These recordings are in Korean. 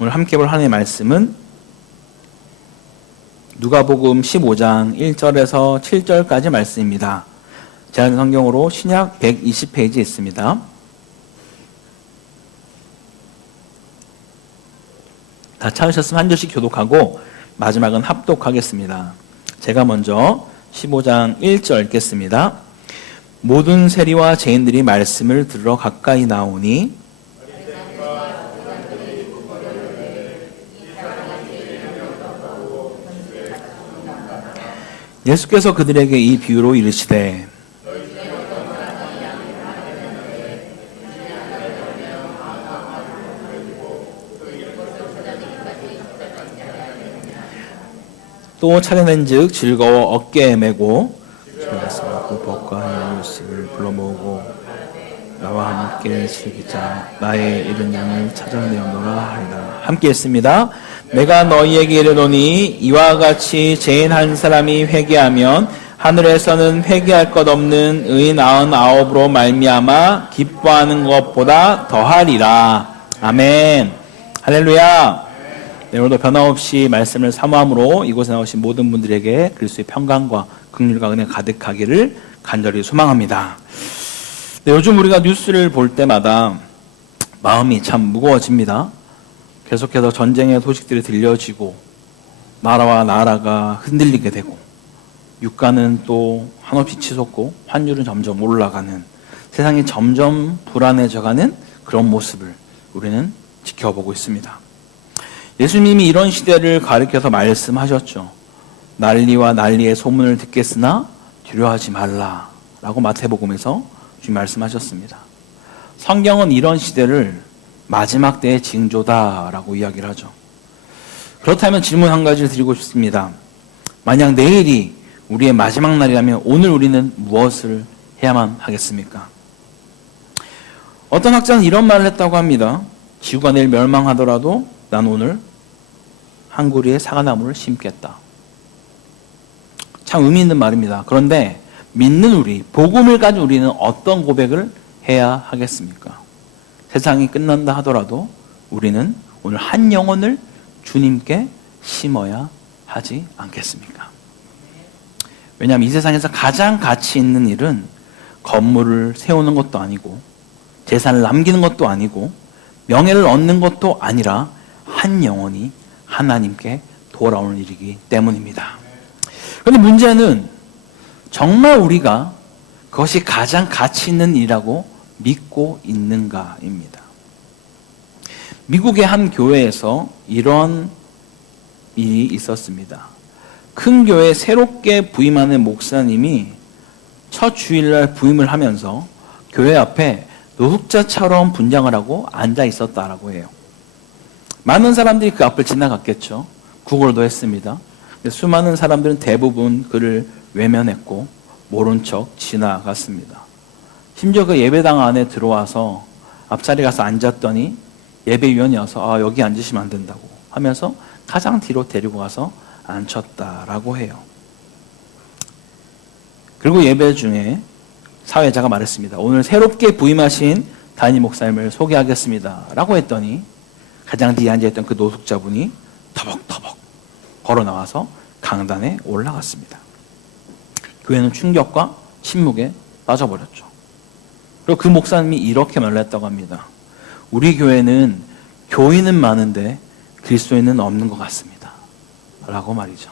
오늘 함께 볼 하나님의 말씀은 누가복음 15장 1절에서 7절까지 말씀입니다. 제한 성경으로 신약 120페이지에 있습니다. 다 찾으셨으면 한 절씩 교독하고 마지막은 합독하겠습니다. 제가 먼저 15장 1절 읽겠습니다. 모든 세리와 죄인들이 말씀을 들으러 가까이 나오니 예수께서 그들에게 이 비유로 이르시되 또 차려낸즉 즐거워 어깨에 메고 그 법과 예수를 불러 모으고 나와 함께 즐기자 나의 이른 양을 찾아내오노라 하리라. 함께 했습니다. 내가 너희에게 이르노니 이와 같이 죄인 한 사람이 회개하면 하늘에서는 회개할 것 없는 의인 99으로 말미암아 기뻐하는 것보다 더하리라. 아멘. 할렐루야. 네, 오늘도 변함없이 말씀을 사모함으로 이곳에 나오신 모든 분들에게 그리스도의 평강과 긍휼과 은혜 가득하기를 간절히 소망합니다. 네, 요즘 우리가 뉴스를 볼 때마다 마음이 참 무거워집니다. 계속해서 전쟁의 소식들이 들려지고 나라와 나라가 흔들리게 되고 유가는 또 한없이 치솟고 환율은 점점 올라가는 세상이 점점 불안해져가는 그런 모습을 우리는 지켜보고 있습니다. 예수님이 이런 시대를 가리켜서 말씀하셨죠. 난리와 난리의 소문을 듣겠으나 두려워하지 말라 라고 마태복음에서 주님 말씀하셨습니다. 성경은 이런 시대를 마지막 때의 징조다라고 이야기를 하죠. 그렇다면 질문 한 가지를 드리고 싶습니다. 만약 내일이 우리의 마지막 날이라면 오늘 우리는 무엇을 해야만 하겠습니까? 어떤 학자는 이런 말을 했다고 합니다. 지구가 내일 멸망하더라도 난 오늘 한 그루의 사과나무를 심겠다. 참 의미 있는 말입니다. 그런데 믿는 우리, 복음을 가진 우리는 어떤 고백을 해야 하겠습니까? 세상이 끝난다 하더라도 우리는 오늘 한 영혼을 주님께 심어야 하지 않겠습니까? 왜냐하면 이 세상에서 가장 가치 있는 일은 건물을 세우는 것도 아니고 재산을 남기는 것도 아니고 명예를 얻는 것도 아니라 한 영혼이 하나님께 돌아오는 일이기 때문입니다. 그런데 문제는 정말 우리가 그것이 가장 가치 있는 일이라고 믿고 있는가입니다. 미국의 한 교회에서 이런 일이 있었습니다. 큰 교회에 새롭게 부임하는 목사님이 첫 주일날 부임을 하면서 교회 앞에 노숙자처럼 분장을 하고 앉아 있었다라고 해요. 많은 사람들이 그 앞을 지나갔겠죠. 구걸도 했습니다. 수많은 사람들은 대부분 그를 외면했고 모른 척 지나갔습니다. 심지어 그 예배당 안에 들어와서 앞자리에 가서 앉았더니 예배위원이 와서 여기 앉으시면 안 된다고 하면서 가장 뒤로 데리고 가서 앉혔다라고 해요. 그리고 예배 중에 사회자가 말했습니다. 오늘 새롭게 부임하신 담임 목사님을 소개하겠습니다 라고 했더니 가장 뒤에 앉아있던 그 노숙자분이 터벅터벅 걸어 나와서 강단에 올라갔습니다. 교회는 충격과 침묵에 빠져버렸죠. 그리고 그 목사님이 이렇게 말을 했다고 합니다. 우리 교회는 교인은 많은데 그리스도인은 없는 것 같습니다 라고 말이죠.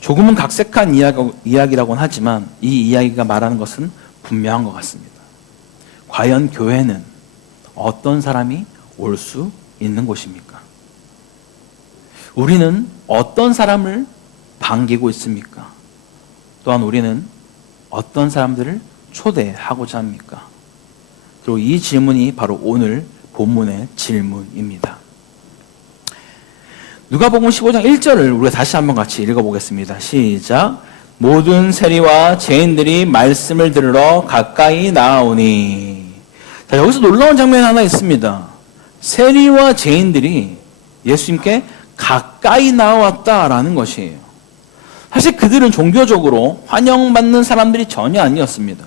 조금은 각색한 이야기라고는 하지만 이 이야기가 말하는 것은 분명한 것 같습니다. 과연 교회는 어떤 사람이 올 수 있는 곳입니까? 우리는 어떤 사람을 반기고 있습니까? 또한 우리는 어떤 사람들을 초대하고자 합니까? 그리고 이 질문이 바로 오늘 본문의 질문입니다. 누가복음 15장 1절을 우리가 다시 한번 같이 읽어보겠습니다. 시작. 모든 세리와 죄인들이 말씀을 들으러 가까이 나오니. 자, 여기서 놀라운 장면이 하나 있습니다. 세리와 죄인들이 예수님께 가까이 나왔다라는 것이에요. 사실 그들은 종교적으로 환영받는 사람들이 전혀 아니었습니다.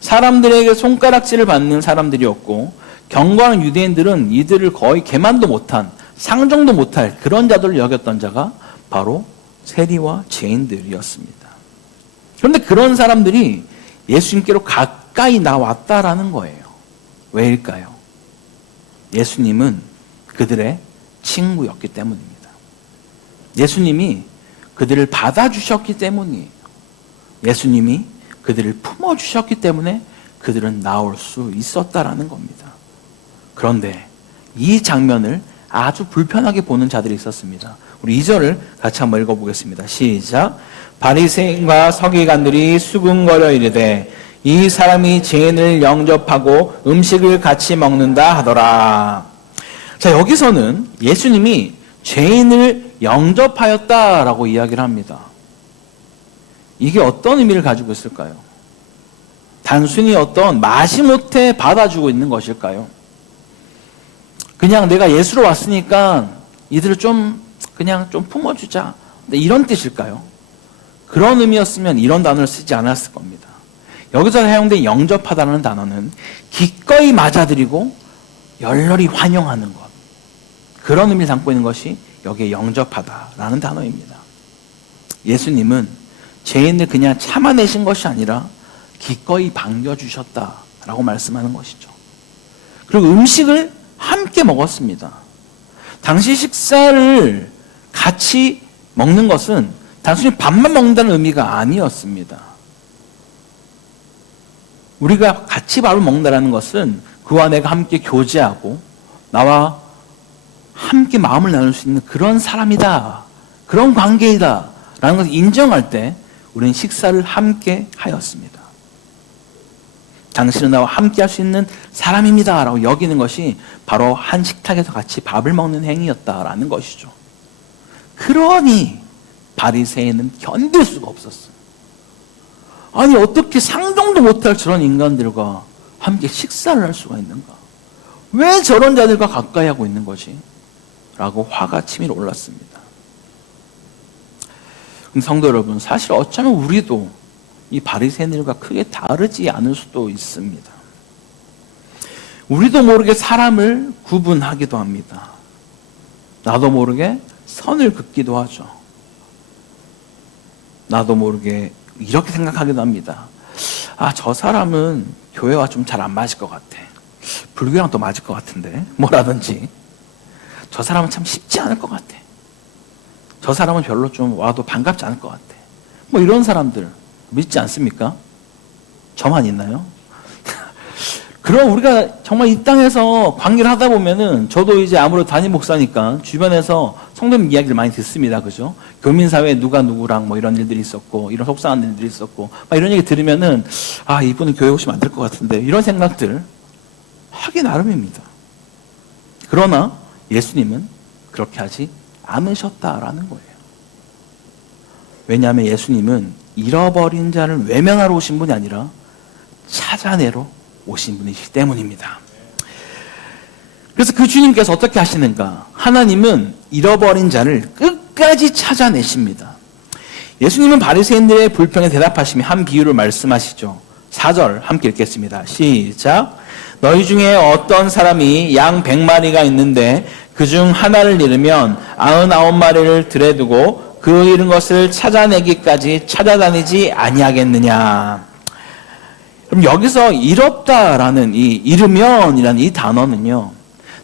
사람들에게 손가락질을 받는 사람들이었고 경건한 유대인들은 이들을 거의 계만도 못한, 상정도 못할 그런 자들을 여겼던 자가 바로 세리와 죄인들이었습니다. 그런데 그런 사람들이 예수님께로 가까이 나왔다라는 거예요. 왜일까요? 예수님은 그들의 친구였기 때문입니다. 예수님이 그들을 받아주셨기 때문이에요. 예수님이 그들을 품어주셨기 때문에 그들은 나올 수 있었다라는 겁니다. 그런데 이 장면을 아주 불편하게 보는 자들이 있었습니다. 우리 2절을 같이 한번 읽어보겠습니다. 시작. 바리새인과 서기관들이 수군거려 이르되 이 사람이 죄인을 영접하고 음식을 같이 먹는다 하더라. 자, 여기서는 예수님이 죄인을 영접하였다라고 이야기를 합니다. 이게 어떤 의미를 가지고 있을까요? 단순히 어떤 마지못해 받아주고 있는 것일까요? 그냥 내가 예수로 왔으니까 이들을 그냥 좀 품어주자. 근데 이런 뜻일까요? 그런 의미였으면 이런 단어를 쓰지 않았을 겁니다. 여기서 사용된 영접하다는 단어는 기꺼이 맞아들이고 열렬히 환영하는 것. 그런 의미를 담고 있는 것이 여기에 영접하다라는 단어입니다. 예수님은 죄인을 그냥 참아내신 것이 아니라 기꺼이 반겨주셨다라고 말씀하는 것이죠. 그리고 음식을 함께 먹었습니다. 당시 식사를 같이 먹는 것은 단순히 밥만 먹는다는 의미가 아니었습니다. 우리가 같이 밥을 먹는다는 것은 그와 내가 함께 교제하고 나와 함께 마음을 나눌 수 있는 그런 사람이다, 그런 관계이다 라는 것을 인정할 때 우리는 식사를 함께 하였습니다. 당신은 나와 함께 할 수 있는 사람입니다 라고 여기는 것이 바로 한 식탁에서 같이 밥을 먹는 행위였다라는 것이죠. 그러니 바리새인은 견딜 수가 없었어요. 아니 어떻게 상종도 못할 저런 인간들과 함께 식사를 할 수가 있는가? 왜 저런 자들과 가까이 하고 있는 거지? 라고 화가 치밀어 올랐습니다. 그럼 성도 여러분, 사실 어쩌면 우리도 이 바리새인들과 크게 다르지 않을 수도 있습니다. 우리도 모르게 사람을 구분하기도 합니다. 나도 모르게 선을 긋기도 하죠. 나도 모르게 이렇게 생각하기도 합니다. 아, 저 사람은 교회와 좀 잘 안 맞을 것 같아. 불교랑 또 맞을 것 같은데. 뭐라든지. 저 사람은 참 쉽지 않을 것 같아. 저 사람은 별로 좀 와도 반갑지 않을 것 같아. 뭐 이런 사람들 믿지 않습니까? 저만 있나요? 그럼 우리가 정말 이 땅에서 관계를 하다 보면은 저도 이제 아무래도 담임 목사니까 주변에서 성도님 이야기를 많이 듣습니다. 그죠? 교민사회에 누가 누구랑 뭐 이런 일들이 있었고, 이런 속상한 일들이 있었고, 막 이런 얘기 들으면은, 아, 이분은 교회 오시면 안 될 것 같은데, 이런 생각들 하기 나름입니다. 그러나 예수님은 그렇게 하지 않으셨다라는 거예요. 왜냐하면 예수님은 잃어버린 자를 외면하러 오신 분이 아니라 찾아내러 오신 분이시기 때문입니다. 그래서 그 주님께서 어떻게 하시는가? 하나님은 잃어버린 자를 끝까지 찾아내십니다. 예수님은 바리새인들의 불평에 대답하시며 한 비유를 말씀하시죠. 4절 함께 읽겠습니다. 시작. 너희 중에 어떤 사람이 양 100마리가 있는데 그중 하나를 잃으면 99마리를 들에 두고 그 잃은 것을 찾아내기까지 찾아다니지 아니하겠느냐. 그럼 여기서 잃었다라는 이 잃으면이라는 이 단어는요,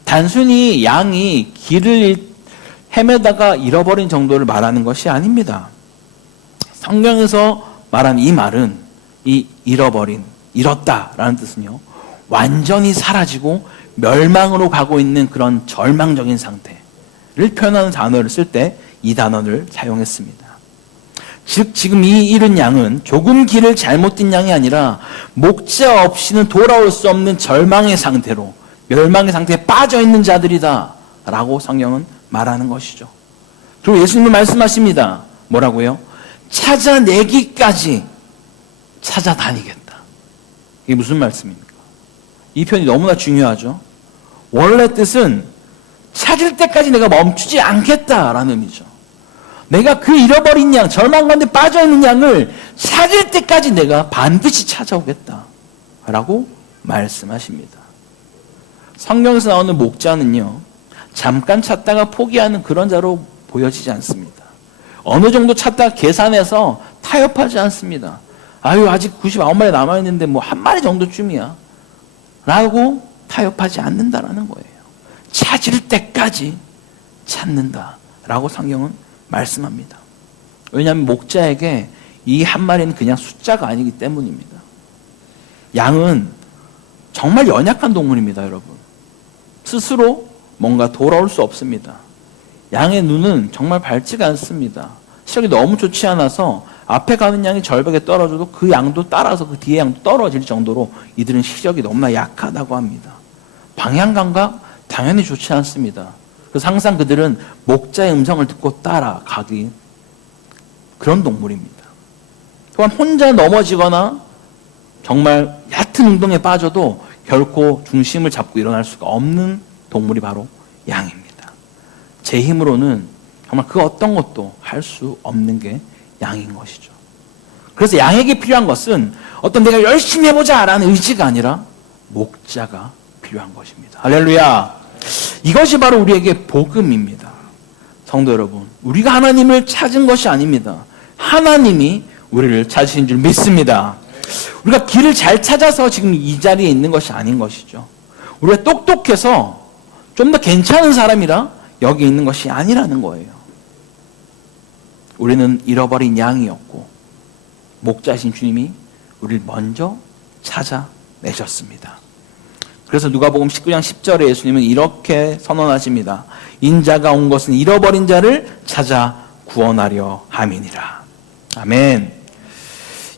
단순히 양이 길을 헤매다가 잃어버린 정도를 말하는 것이 아닙니다. 성경에서 말한 이 말은 이 잃어버린, 잃었다라는 뜻은요, 완전히 사라지고 멸망으로 가고 있는 그런 절망적인 상태를 표현하는 단어를 쓸 때 이 단어를 사용했습니다. 즉 지금 이 잃은 양은 조금 길을 잘못 뛴 양이 아니라 목자 없이는 돌아올 수 없는 절망의 상태로, 멸망의 상태에 빠져있는 자들이다 라고 성경은 말하는 것이죠. 그리고 예수님은 말씀하십니다. 뭐라고요? 찾아내기까지 찾아다니겠다. 이게 무슨 말씀입니까? 이 표현이 너무나 중요하죠. 원래 뜻은 찾을 때까지 내가 멈추지 않겠다라는 의미죠. 내가 그 잃어버린 양, 절망 가운데 빠져있는 양을 찾을 때까지 내가 반드시 찾아오겠다라고 말씀하십니다. 성경에서 나오는 목자는요, 잠깐 찾다가 포기하는 그런 자로 보여지지 않습니다. 어느 정도 찾다가 계산해서 타협하지 않습니다. 아유, 아직 99마리 남아있는데 뭐 한 마리 정도쯤이야 라고 타협하지 않는다라는 거예요. 찾을 때까지 찾는다라고 성경은 말씀합니다. 왜냐하면 목자에게 이 한 마리는 그냥 숫자가 아니기 때문입니다. 양은 정말 연약한 동물입니다, 여러분. 스스로 뭔가 돌아올 수 없습니다. 양의 눈은 정말 밝지가 않습니다. 시력이 너무 좋지 않아서 앞에 가는 양이 절벽에 떨어져도 그 양도 따라서 그 뒤에 양도 떨어질 정도로 이들은 시력이 너무나 약하다고 합니다. 방향 감각 당연히 좋지 않습니다. 그래서 항상 그들은 목자의 음성을 듣고 따라가기 그런 동물입니다. 또한 혼자 넘어지거나 정말 얕은 운동에 빠져도 결코 중심을 잡고 일어날 수가 없는 동물이 바로 양입니다. 제 힘으로는 정말 그 어떤 것도 할 수 없는 게 양인 것이죠. 그래서 양에게 필요한 것은 어떤 내가 열심히 해보자 라는 의지가 아니라 목자가 필요한 것입니다. 할렐루야. 이것이 바로 우리에게 복음입니다. 성도 여러분, 우리가 하나님을 찾은 것이 아닙니다. 하나님이 우리를 찾으신 줄 믿습니다. 우리가 길을 잘 찾아서 지금 이 자리에 있는 것이 아닌 것이죠. 우리가 똑똑해서 좀 더 괜찮은 사람이라 여기 있는 것이 아니라는 거예요. 우리는 잃어버린 양이었고 목자신 주님이 우리를 먼저 찾아내셨습니다. 그래서 누가복음 19장 10절에 예수님은 이렇게 선언하십니다. 인자가 온 것은 잃어버린 자를 찾아 구원하려 함이니라. 아멘.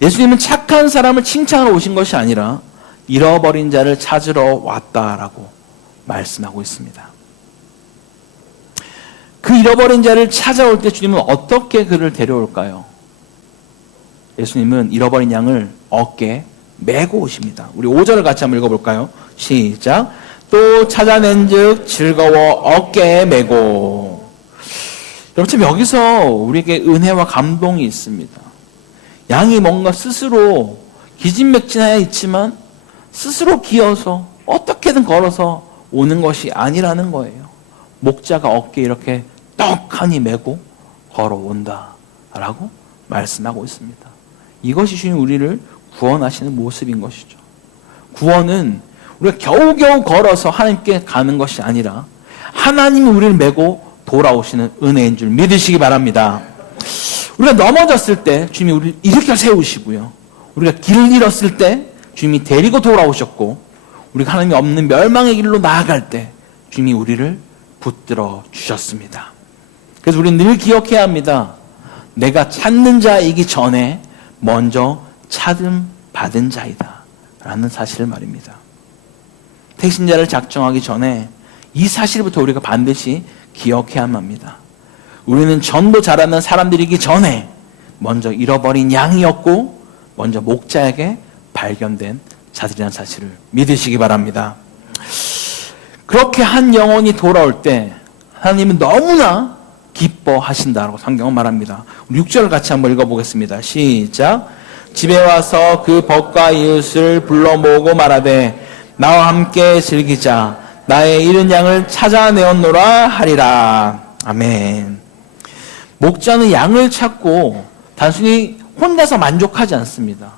예수님은 착한 사람을 칭찬하러 오신 것이 아니라 잃어버린 자를 찾으러 왔다라고 말씀하고 있습니다. 그 잃어버린 자를 찾아올 때 주님은 어떻게 그를 데려올까요? 예수님은 잃어버린 양을 어깨에 메고 오십니다. 우리 5절을 같이 한번 읽어볼까요? 시작. 또 찾아낸 즉 즐거워 어깨에 메고. 여러분, 참 여기서 우리에게 은혜와 감동이 있습니다. 양이 뭔가 스스로 기진맥진하여 있지만 스스로 기어서 어떻게든 걸어서 오는 것이 아니라는 거예요. 목자가 어깨에 이렇게 떡하니 메고 걸어온다라고 말씀하고 있습니다. 이것이 주님 우리를 구원하시는 모습인 것이죠. 구원은 우리가 겨우겨우 걸어서 하나님께 가는 것이 아니라 하나님이 우리를 메고 돌아오시는 은혜인 줄 믿으시기 바랍니다. 우리가 넘어졌을 때 주님이 우리를 일으켜 세우시고요. 우리가 길을 잃었을 때 주님이 데리고 돌아오셨고, 우리가 하나님이 없는 멸망의 길로 나아갈 때 주님이 우리를 붙들어 주셨습니다. 그래서 우리는 늘 기억해야 합니다. 내가 찾는 자이기 전에 먼저 찾음 받은 자이다 라는 사실을 말입니다. 택신자를 작정하기 전에 이 사실부터 우리가 반드시 기억해야만 합니다. 우리는 전도 잘하는 사람들이기 전에 먼저 잃어버린 양이었고 먼저 목자에게 발견된 자들이라는 사실을 믿으시기 바랍니다. 그렇게 한 영혼이 돌아올 때 하나님은 너무나 기뻐하신다라고 성경은 말합니다. 6절 같이 한번 읽어보겠습니다. 시작. 집에 와서 그 벗과 이웃을 불러 모으고 말하되 나와 함께 즐기자. 나의 잃은 양을 찾아내었노라 하리라. 아멘. 목자는 양을 찾고 단순히 혼자서 만족하지 않습니다.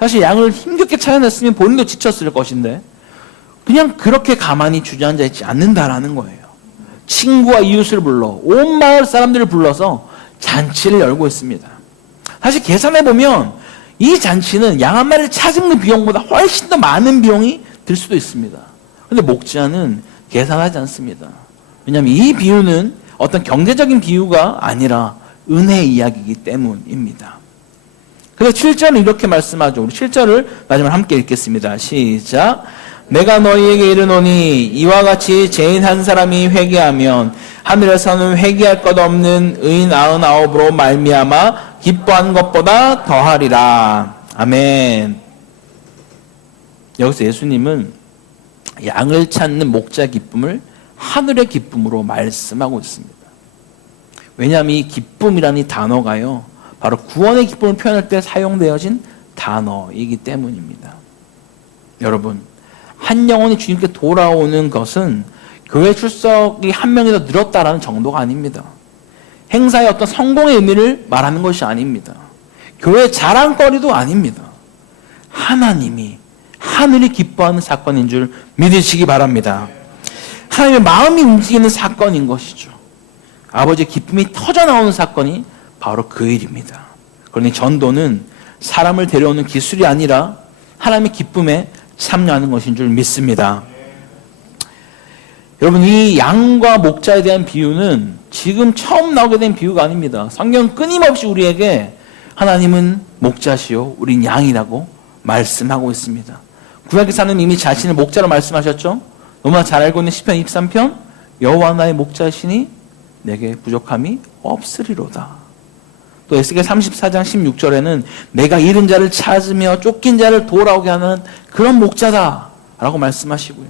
사실 양을 힘겹게 찾아냈으면 본인도 지쳤을 것인데 그냥 그렇게 가만히 주저앉아 있지 않는다라는 거예요. 친구와 이웃을 불러 온 마을 사람들을 불러서 잔치를 열고 있습니다. 사실 계산해보면 이 잔치는 양 한 마리를 찾는 비용보다 훨씬 더 많은 비용이 들 수도 있습니다. 그런데 목자는 계산하지 않습니다. 왜냐하면 이 비유는 어떤 경제적인 비유가 아니라 은혜의 이야기이기 때문입니다. 그래서 7절은 이렇게 말씀하죠. 우리 7절을 마지막으로 함께 읽겠습니다. 시작. 내가 너희에게 이르노니 이와 같이 죄인 한 사람이 회개하면 하늘에서는 회개할 것 없는 의인 99으로 말미암아 기뻐한 것보다 더하리라. 아멘. 여기서 예수님은 양을 찾는 목자 기쁨을 하늘의 기쁨으로 말씀하고 있습니다. 왜냐하면 이 기쁨이라는 이 단어가요, 바로 구원의 기쁨을 표현할 때 사용되어진 단어이기 때문입니다. 여러분, 한 영혼이 주님께 돌아오는 것은 교회 출석이 한 명이 더 늘었다라는 정도가 아닙니다. 행사의 어떤 성공의 의미를 말하는 것이 아닙니다. 교회 자랑거리도 아닙니다. 하나님이 하늘이 기뻐하는 사건인 줄 믿으시기 바랍니다. 하나님의 마음이 움직이는 사건인 것이죠. 아버지의 기쁨이 터져나오는 사건이 바로 그 일입니다. 그러니 전도는 사람을 데려오는 기술이 아니라 하나님의 기쁨에 참여하는 것인 줄 믿습니다. 여러분, 이 양과 목자에 대한 비유는 지금 처음 나오게 된 비유가 아닙니다. 성경은 끊임없이 우리에게 하나님은 목자시요 우린 양이라고 말씀하고 있습니다. 구약에서는 이미 자신을 목자로 말씀하셨죠. 너무나 잘 알고 있는 시편 23편 여호와 나의 목자시니 내게 부족함이 없으리로다. 또 에스겔 34장 16절에는 내가 잃은 자를 찾으며 쫓긴 자를 돌아오게 하는 그런 목자다 라고 말씀하시고요.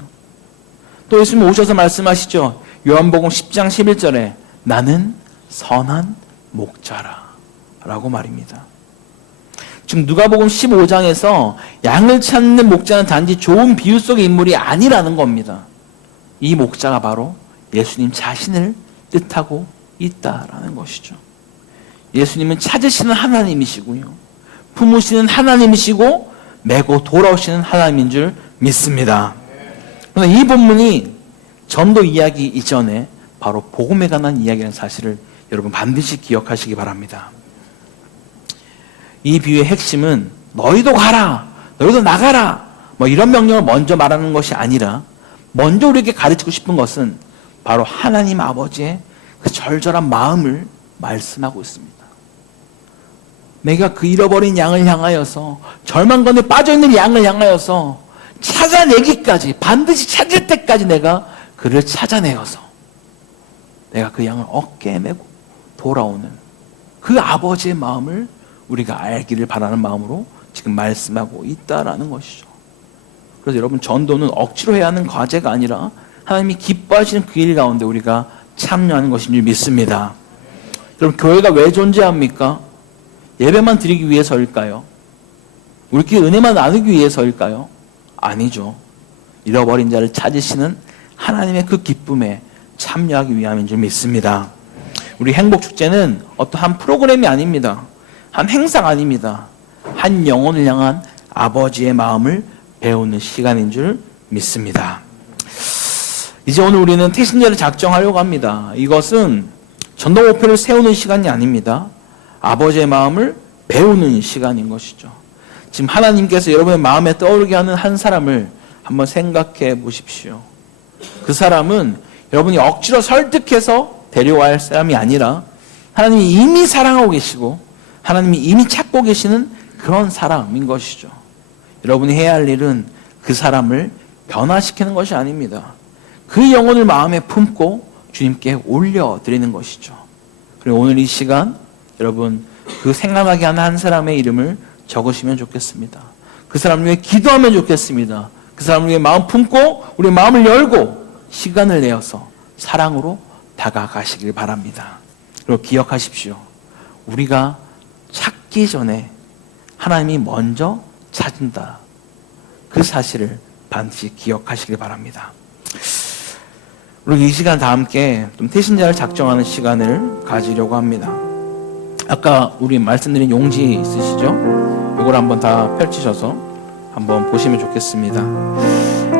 또 예수님 오셔서 말씀하시죠. 요한복음 10장 11절에 나는 선한 목자라 라고 말입니다. 지금 누가복음 15장에서 양을 찾는 목자는 단지 좋은 비유 속의 인물이 아니라는 겁니다. 이 목자가 바로 예수님 자신을 뜻하고 있다라는 것이죠. 예수님은 찾으시는 하나님이시고요. 품으시는 하나님이시고 메고 돌아오시는 하나님인 줄 믿습니다. 그런데 이 본문이 전도 이야기 이전에 바로 복음에 관한 이야기라는 사실을 여러분 반드시 기억하시기 바랍니다. 이 비유의 핵심은 너희도 가라, 너희도 나가라 뭐 이런 명령을 먼저 말하는 것이 아니라 먼저 우리에게 가르치고 싶은 것은 바로 하나님 아버지의 그 절절한 마음을 말씀하고 있습니다. 내가 그 잃어버린 양을 향하여서 절망건에 빠져있는 양을 향하여서 찾아내기까지 반드시 찾을 때까지 내가 그를 찾아내어서 내가 그 양을 어깨에 메고 돌아오는 그 아버지의 마음을 우리가 알기를 바라는 마음으로 지금 말씀하고 있다라는 것이죠. 그래서 여러분 전도는 억지로 해야 하는 과제가 아니라 하나님이 기뻐하시는 그 일 가운데 우리가 참여하는 것인 줄 믿습니다. 여러분 교회가 왜 존재합니까? 예배만 드리기 위해서일까요? 우리끼리 은혜만 나누기 위해서일까요? 아니죠. 잃어버린 자를 찾으시는 하나님의 그 기쁨에 참여하기 위함인 줄 믿습니다. 우리 행복축제는 어떠한 프로그램이 아닙니다. 한 행사가 아닙니다. 한 영혼을 향한 아버지의 마음을 배우는 시간인 줄 믿습니다. 이제 오늘 우리는 태신제를 작정하려고 합니다. 이것은 전도 목표를 세우는 시간이 아닙니다. 아버지의 마음을 배우는 시간인 것이죠. 지금 하나님께서 여러분의 마음에 떠오르게 하는 한 사람을 한번 생각해 보십시오. 그 사람은 여러분이 억지로 설득해서 데려와야 할 사람이 아니라 하나님이 이미 사랑하고 계시고 하나님이 이미 찾고 계시는 그런 사람인 것이죠. 여러분이 해야 할 일은 그 사람을 변화시키는 것이 아닙니다. 그 영혼을 마음에 품고 주님께 올려드리는 것이죠. 그리고 오늘 이 시간 여러분 그 생각나게 하는 한 사람의 이름을 적으시면 좋겠습니다. 그 사람을 위해 기도하면 좋겠습니다. 그 사람을 위해 마음 품고 우리 마음을 열고 시간을 내어서 사랑으로 다가가시길 바랍니다. 그리고 기억하십시오. 우리가 찾기 전에 하나님이 먼저 찾는다. 그 사실을 반드시 기억하시길 바랍니다. 우리 이 시간 다 함께 좀 태신자를 작정하는 시간을 가지려고 합니다. 아까 우리 말씀드린 용지 있으시죠? 이걸 한번 다 펼치셔서 한번 보시면 좋겠습니다.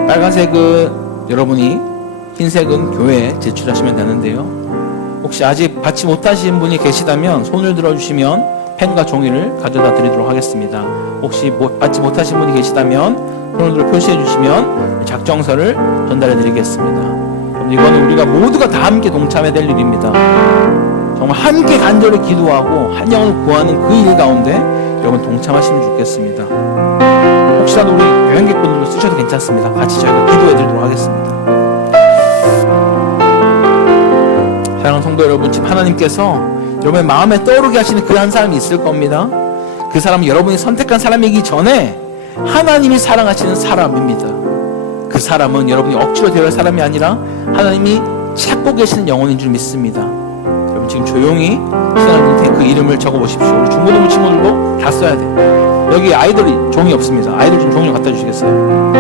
빨간색은 여러분이, 흰색은 교회에 제출하시면 되는데요. 혹시 아직 받지 못하신 분이 계시다면 손을 들어주시면 펜과 종이를 가져다 드리도록 하겠습니다. 혹시 받지 못하신 분이 계시다면 손을 들어 표시해 주시면 작정서를 전달해 드리겠습니다. 이거는 우리가 모두가 다 함께 동참해야 될 일입니다. 정말 함께 간절히 기도하고 한 영혼을 구하는 그 일 가운데 여러분 동참하시면 좋겠습니다. 혹시라도 우리 여행객분들도 쓰셔도 괜찮습니다. 같이 저희가 기도해 드리도록 하겠습니다. 사랑하는 성도 여러분, 지금 하나님께서 여러분의 마음에 떠오르게 하시는 그 한 사람이 있을 겁니다. 그 사람은 여러분이 선택한 사람이기 전에 하나님이 사랑하시는 사람입니다. 그 사람은 여러분이 억지로 데려올 사람이 아니라 하나님이 찾고 계시는 영혼인 줄 믿습니다. 여러분 지금 조용히 시간을 그 이름을 적어보십시오. 우리 중고등부 친구들도 다 써야 돼요. 여기 아이들이 종이 없습니다. 아이들 좀 종이 갖다 주시겠어요?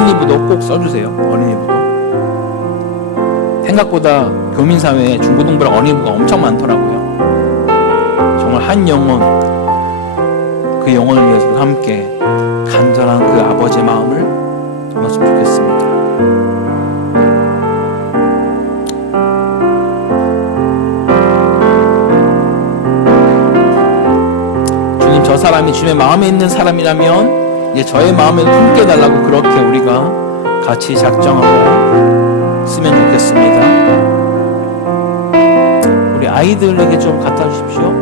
어린이부도 꼭 써주세요. 어린이부도. 생각보다 교민사회에 중고등부랑 어린이부가 엄청 많더라고요. 정말 한 영혼, 그 영혼을 위해서 함께 간절한 그 아버지의 마음을 전했으면 좋겠습니다. 주님, 저 사람이 주님의 마음에 있는 사람이라면 이제 저의 마음에도 품게 해달라고 그렇게 우리가 같이 작정하고 쓰면 좋겠습니다. 우리 아이들에게 좀 갖다 주십시오.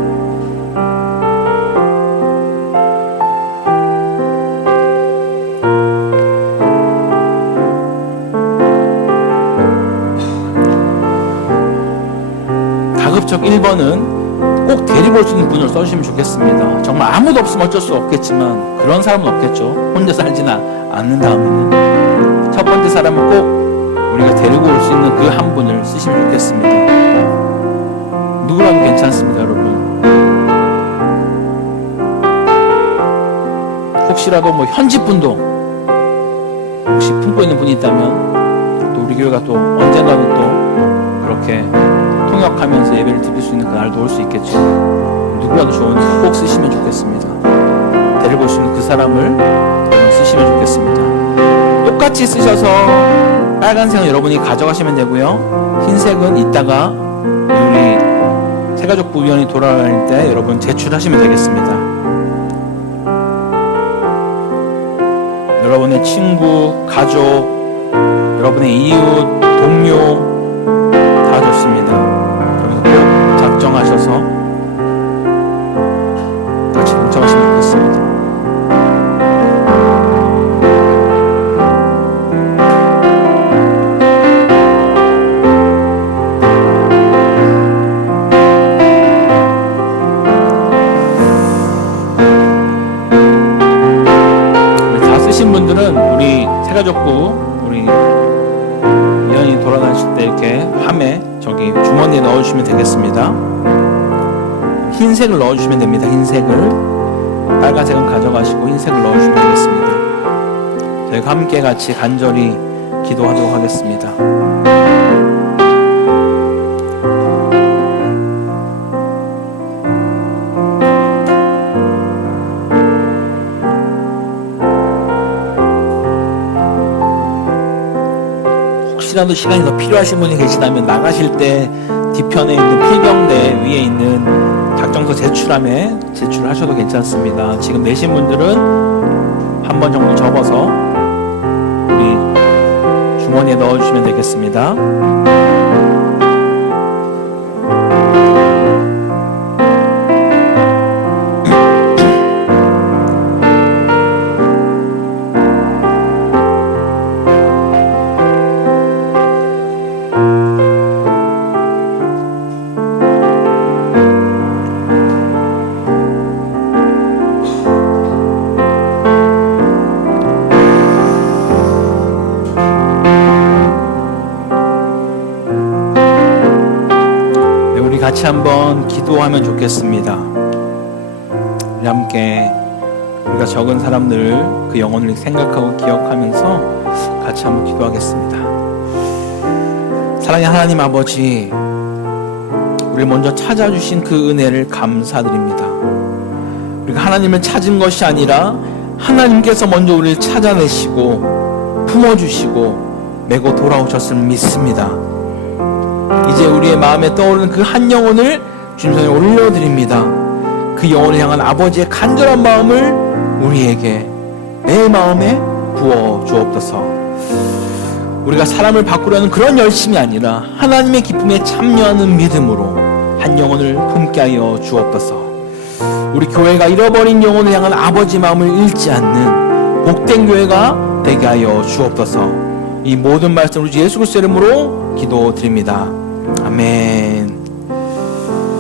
가급적 1번은 꼭 데리고 올 수 있는 분을 써주시면 좋겠습니다. 정말 아무도 없으면 어쩔 수 없겠지만 그런 사람은 없겠죠. 혼자 살지나 않는다면은 첫 번째 사람은 꼭 우리가 데리고 올 수 있는 그 한 분을 쓰시면 좋겠습니다. 누구라도 괜찮습니다, 여러분. 혹시라도 뭐 현지 분도 혹시 품고 있는 분이 있다면 또 우리 교회가 또 언젠가는 또 그렇게 통역하면서 예배를 드릴 수 있는 그날도 올 수 있겠죠. 누구라도 좋으니까 꼭 쓰시면 좋겠습니다. 데리고 올 수 있는 그 사람을 쓰시면 좋겠습니다. 똑같이 쓰셔서 빨간색은 여러분이 가져가시면 되고요. 흰색은 이따가 우리 새가족부 위원이 돌아다닐 때 여러분 제출하시면 되겠습니다. 여러분의 친구, 가족, 여러분의 이웃, 동료 다 좋습니다. 여러분 꼭 작정하셔서 같이 뭉쳐가시면 좋겠습니다. 분들은 우리 새가족부 우리 위원이 돌아다니실 때 이렇게 함에 저기 주머니에 넣어주시면 되겠습니다. 흰색을 넣어주시면 됩니다. 흰색을. 빨간색은 가져가시고 흰색을 넣어주시면 되겠습니다. 저희가 함께 같이 간절히 기도하도록 하겠습니다. 혹시라도 시간이 더 필요하신 분이 계시다면 나가실 때 뒤편에 있는 필경대 위에 있는 작정서 제출함에 제출하셔도 괜찮습니다. 지금 내신 분들은 한 번 정도 접어서 우리 주머니에 넣어주시면 되겠습니다. 같이 한번 기도하면 좋겠습니다. 우리 함께 우리가 적은 사람들 그 영혼을 생각하고 기억하면서 같이 한번 기도하겠습니다. 사랑의 하나님 아버지, 우리 먼저 찾아주신 그 은혜를 감사드립니다. 우리가 하나님을 찾은 것이 아니라 하나님께서 먼저 우리를 찾아내시고 품어주시고 메고 돌아오셨음을 믿습니다. 이제 우리의 마음에 떠오르는 그 한 영혼을 주님 손에 올려드립니다. 그 영혼을 향한 아버지의 간절한 마음을 우리에게 내 마음에 부어 주옵소서. 우리가 사람을 바꾸려는 그런 열심이 아니라 하나님의 기쁨에 참여하는 믿음으로 한 영혼을 품게 하여 주옵소서. 우리 교회가 잃어버린 영혼을 향한 아버지 마음을 잃지 않는 복된 교회가 되게 하여 주옵소서. 이 모든 말씀을 예수 그리스도의 이름으로 기도드립니다. 아멘.